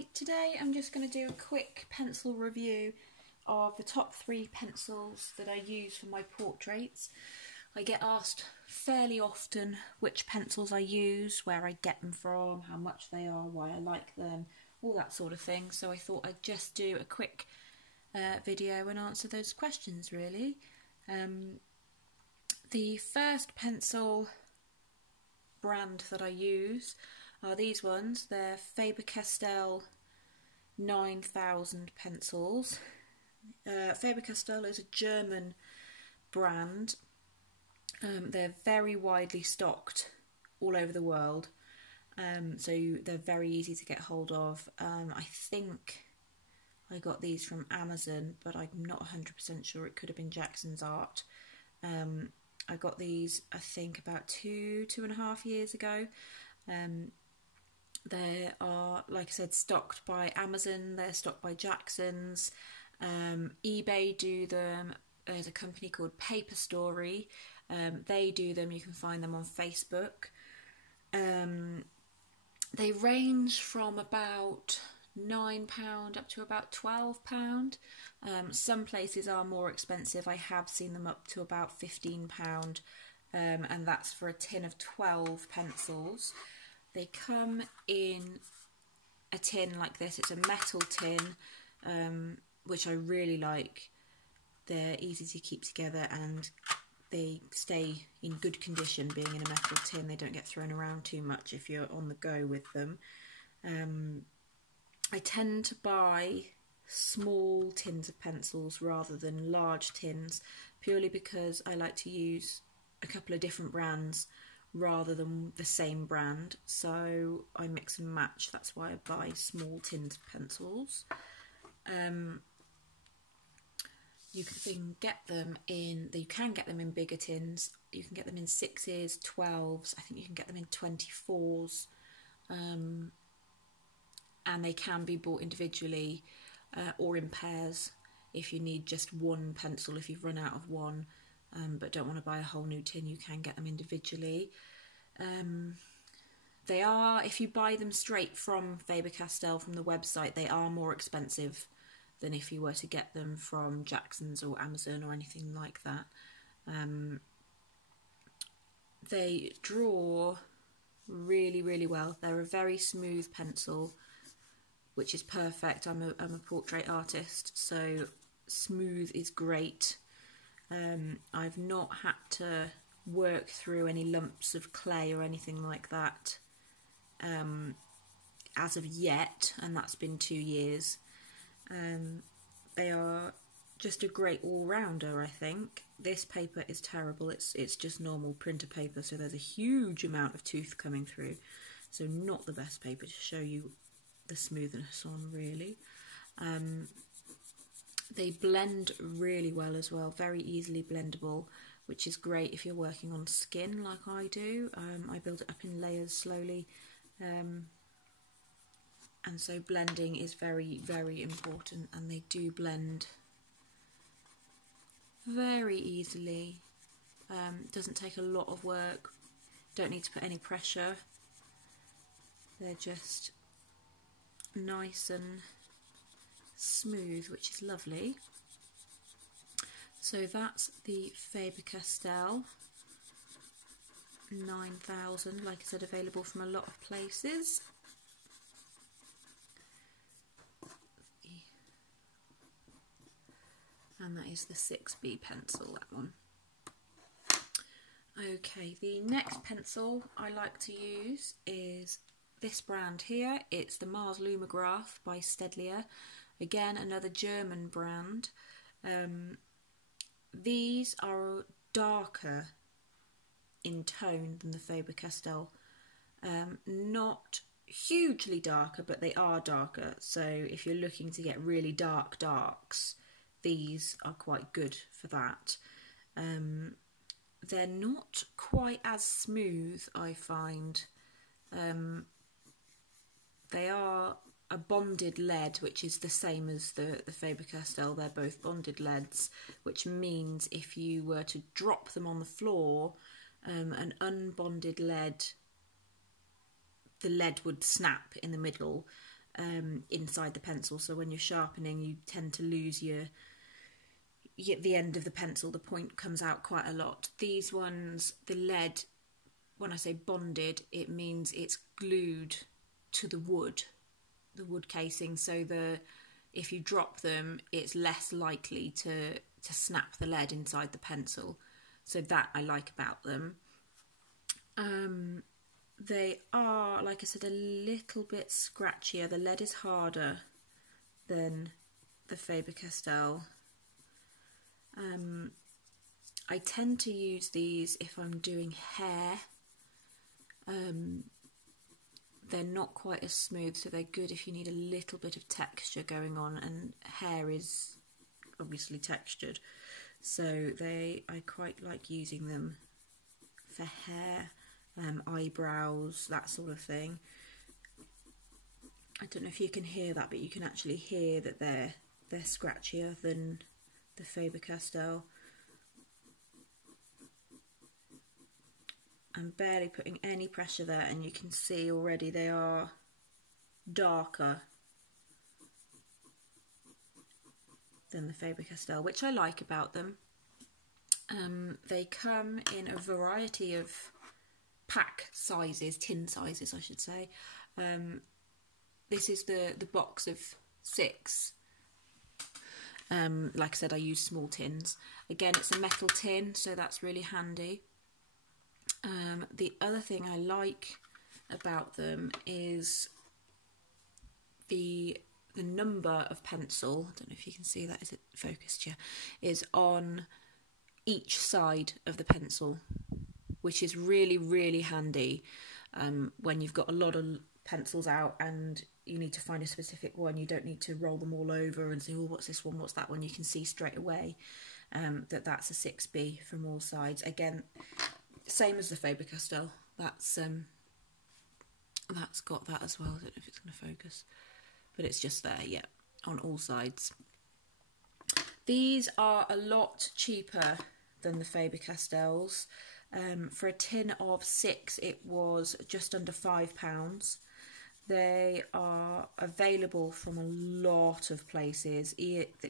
Hi, today I'm just going to do a quick pencil review of the top 3 pencils that I use for my portraits. I get asked fairly often which pencils I use, where I get them from, how much they are, why I like them, all that sort of thing. So I thought I'd just do a quick video and answer those questions really. The first pencil brand that I use are these ones. They're Faber Castell 9000 pencils. Faber Castell is a German brand. They're very widely stocked all over the world, so they're very easy to get hold of. I think I got these from Amazon, but I'm not 100% sure. It could have been Jackson's Art. I got these, I think, about 2.5 years ago. They are, like I said, stocked by Amazon. They're stocked by Jackson's. eBay do them. There's a company called Paper Story. They do them. You can find them on Facebook. They range from about £9 up to about £12. Some places are more expensive. I have seen them up to about £15, and that's for a tin of 12 pencils. They come in a tin like this. It's a metal tin, which I really like. They're easy to keep together and they stay in good condition being in a metal tin. They don't get thrown around too much if you're on the go with them. I tend to buy small tins of pencils rather than large tins, purely because I like to use a couple of different brands rather than the same brand, so I mix and match. That's why I buy small tins of pencils. You can get them in bigger tins. You can get them in 6s, 12s. I think you can get them in 24s, and they can be bought individually or in pairs if you need just one pencil. If you've run out of one, but don't want to buy a whole new tin, you can get them individually. They are, if you buy them straight from Faber-Castell from the website, they are more expensive than if you were to get them from Jackson's or Amazon or anything like that. They draw really, really well. They're a very smooth pencil, which is perfect. I'm a portrait artist, so smooth is great. I've not had to work through any lumps of clay or anything like that as of yet, and that's been 2 years. They are just a great all-rounder, I think. This paper is terrible. It's just normal printer paper, so there's a huge amount of tooth coming through, so not the best paper to show you the smoothness on, really. They blend really well as well, very easily blendable, which is great if you're working on skin like I do. I build it up in layers slowly, and so blending is very, very important, and they do blend very easily. Doesn't take a lot of work, don't need to put any pressure. They're just nice and smooth, which is lovely. So that's the Faber-Castell 9000, like I said, available from a lot of places. And that is the 6B pencil, that one. Okay, the next pencil I like to use is this brand here. It's the Mars Lumograph by Staedtler. Again, another German brand. These are darker in tone than the Faber-Castell. Not hugely darker, but they are darker. So if you're looking to get really dark darks, these are quite good for that. They're not quite as smooth, I find. They are a bonded lead, which is the same as the Faber-Castell. They're both bonded leads, which means if you were to drop them on the floor, an unbonded lead, the lead would snap in the middle, inside the pencil, so when you're sharpening you tend to lose the end of the pencil, the point comes out quite a lot. These ones, the lead, when I say bonded, it means it's glued to the wood casing, so if you drop them, it's less likely to snap the lead inside the pencil. So that I like about them. They are, like I said, a little bit scratchier. The lead is harder than the Faber-Castell. I tend to use these if I'm doing hair. They're not quite as smooth, so they're good if you need a little bit of texture going on, and hair is obviously textured, so I quite like using them for hair, eyebrows, that sort of thing. I don't know if you can hear that, but you can actually hear that they're scratchier than the Faber-Castell. I'm barely putting any pressure there, and you can see already they are darker than the Faber-Castell, which I like about them. They come in a variety of pack sizes, tin sizes I should say. This is the box of 6. Like I said, I use small tins. Again, it's a metal tin, so that's really handy. The other thing I like about them is the number of pencil, I don't know if you can see that, is it focused? Yeah, is on each side of the pencil, which is really, really handy when you've got a lot of pencils out and you need to find a specific one. You don't need to roll them all over and say, oh, what's this one, what's that one? You can see straight away that's a 6B from all sides. Again, same as the Faber-Castell. That's got that as well. I don't know if it's going to focus, but it's just there, yeah, on all sides. These are a lot cheaper than the Faber-Castells. For a tin of 6, it was just under £5. They are available from a lot of places.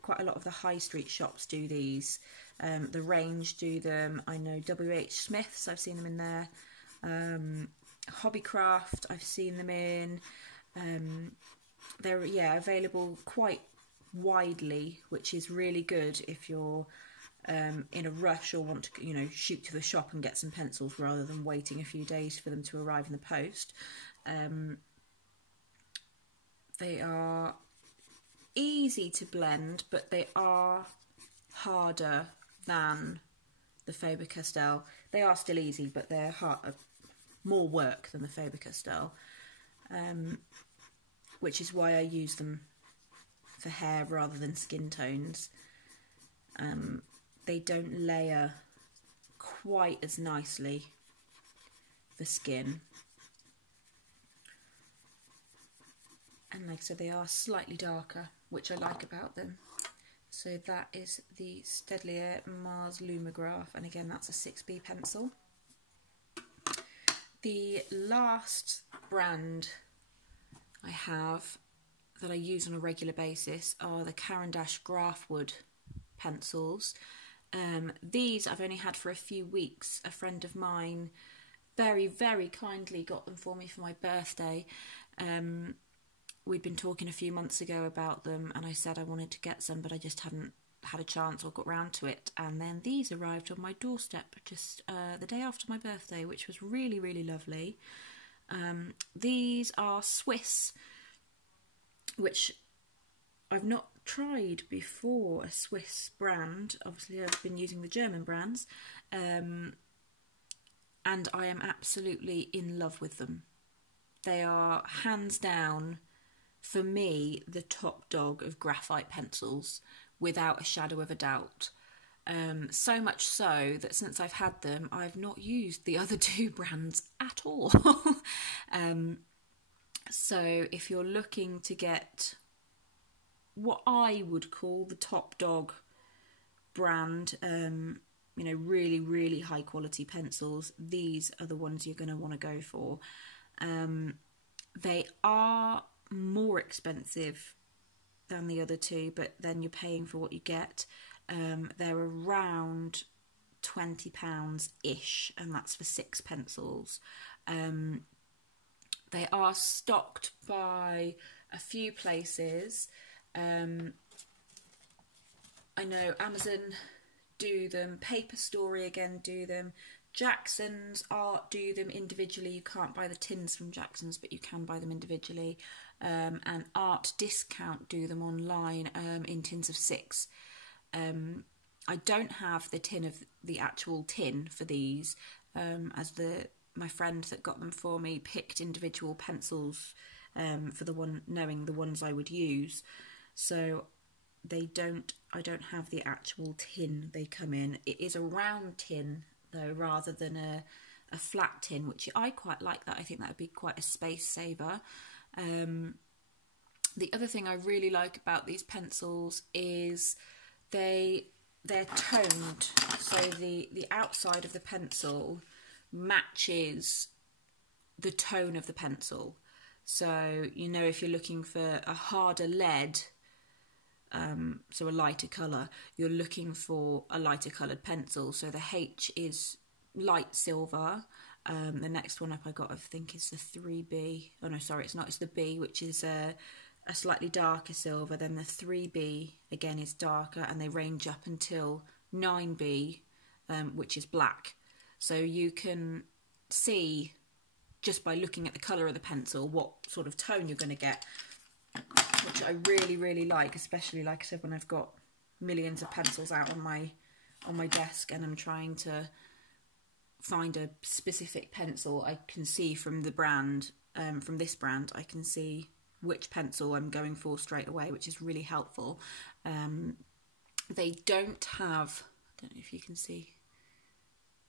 Quite a lot of the high street shops do these. The Range do them. I know WH Smith's, I've seen them in there. Hobbycraft, I've seen them in. They're available quite widely, which is really good if you're in a rush or want to shoot to the shop and get some pencils rather than waiting a few days for them to arrive in the post. They are easy to blend, but they are harder than the Faber-Castell. They are still easy, but they're more work than the Faber-Castell, which is why I use them for hair rather than skin tones. They don't layer quite as nicely for skin. And like I said, they are slightly darker, which I like about them. So that is the Staedtler Mars Lumograph, and again that's a 6B pencil. The last brand I have that I use on a regular basis are the D'ache Grafwood pencils. These I've only had for a few weeks. A friend of mine very, very kindly got them for me for my birthday. We'd been talking a few months ago about them, and I said I wanted to get some, but I just hadn't had a chance or got round to it. And then these arrived on my doorstep just the day after my birthday, which was really, really lovely. These are Swiss, which I've not tried before, a Swiss brand. Obviously I've been using the German brands, and I am absolutely in love with them. They are hands down, for me, the top dog of graphite pencils, without a shadow of a doubt. So much so that since I've had them, I've not used the other 2 brands at all. So if you're looking to get what I would call the top dog brand, really, really high quality pencils, these are the ones you're going to want to go for. They are more expensive than the other two, but then you're paying for what you get. They're around £20-ish, and that's for 6 pencils. They are stocked by a few places. I know Amazon do them, Paper Story again do them, Jackson's Art do them individually. You can't buy the tins from Jackson's, but you can buy them individually. And Art Discount do them online in tins of 6. I don't have the tin of the actual tin for these, as my friend that got them for me picked individual pencils for knowing the ones I would use. So I don't have the actual tin they come in. It is a round tin though, rather than a flat tin, which I quite like that. I think that would be quite a space saver. The other thing I really like about these pencils is they're toned, so the outside of the pencil matches the tone of the pencil. So, you know, if you're looking for a harder lead, so a lighter colour, you're looking for a lighter coloured pencil. So the H is light silver. The next one up I got, I think, is the 3B. Oh no, sorry, it's not. It's the B, which is a slightly darker silver. Then the 3B again is darker, and they range up until 9B, which is black. So you can see just by looking at the colour of the pencil what sort of tone you're going to get, which I really, really like, especially, like I said, when I've got millions of pencils out on my desk and I'm trying to find a specific pencil. I can see from the brand, from this brand, I can see which pencil I'm going for straight away, which is really helpful. They don't have, I don't know if you can see,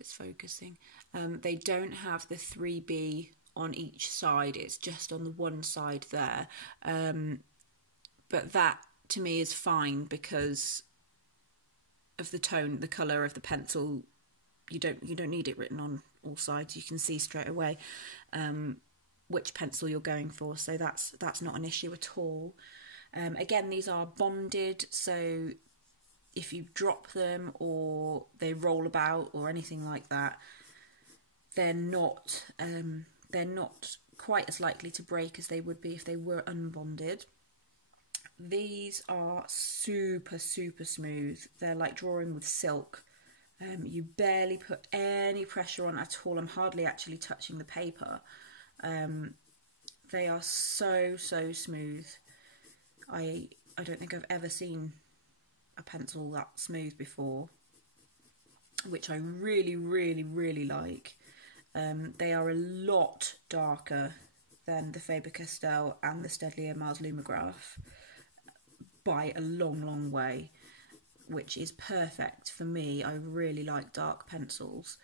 it's focusing. They don't have the 3B on each side, it's just on the one side there. But that to me is fine because of the tone, the colour of the pencil. You don't need it written on all sides. You can see straight away which pencil you're going for, so that's not an issue at all. Again, these are bonded, so if you drop them or they roll about or anything like that, they're not quite as likely to break as they would be if they were unbonded. These are super, super smooth. They're like drawing with silk. You barely put any pressure on at all. I'm hardly actually touching the paper. They are so, so smooth. I don't think I've ever seen a pencil that smooth before, which I really, really, really like. They are a lot darker than the Faber Castell and the Staedtler Mars Lumograph by a long, long way, which is perfect for me. I really like dark pencils.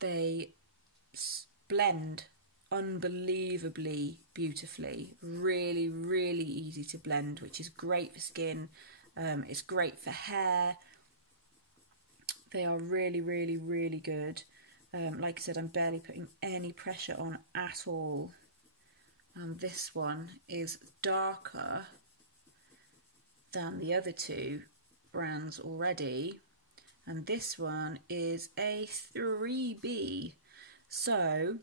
They blend unbelievably beautifully. Really, really easy to blend, which is great for skin. It's great for hair. They are really, really, really good. Like I said, I'm barely putting any pressure on at all. This one is darker than the other two brands already, and this one is a 3B. So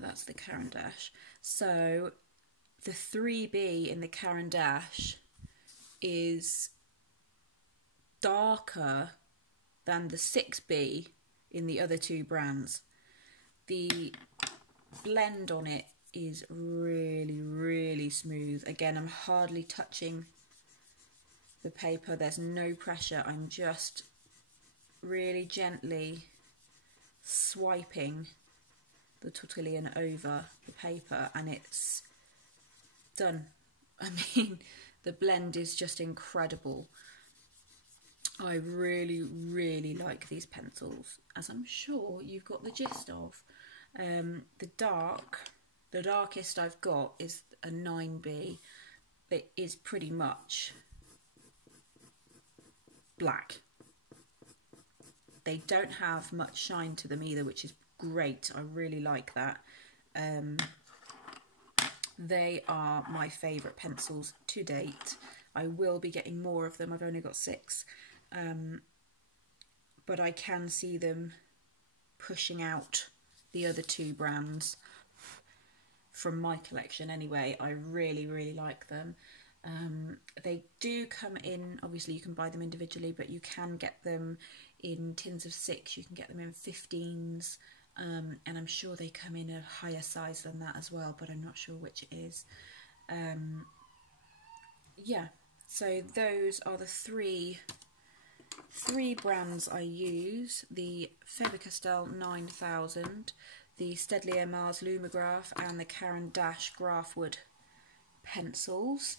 that's the Caran d'Ache. So the 3B in the Caran d'Ache is darker than the 6B in the other two brands. The blend on it is really, really smooth. Again, I'm hardly touching the paper. There's no pressure. I'm just really gently swiping the tortillon over the paper and it's done. I mean, the blend is just incredible. I really, really like these pencils, as I'm sure you've got the gist of. The darkest I've got is a 9B. It is pretty much black. They don't have much shine to them either, which is great. I really like that. They are my favourite pencils to date. I will be getting more of them. I've only got 6. But I can see them pushing out the other 2 brands from my collection anyway. I really, really like them. They do come in, obviously you can buy them individually, but you can get them in tins of 6, you can get them in 15s, and I'm sure they come in a higher size than that as well, but I'm not sure which it is. Yeah, so those are the three brands I use: the Faber Castell 9000, the Staedtler Mars Lumograph, and the Caran D'ache Grafwood pencils.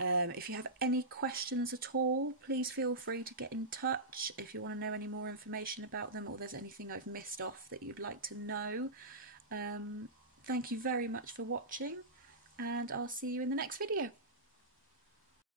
If you have any questions at all, please feel free to get in touch if you want to know any more information about them, or there's anything I've missed off that you'd like to know. Thank you very much for watching, and I'll see you in the next video.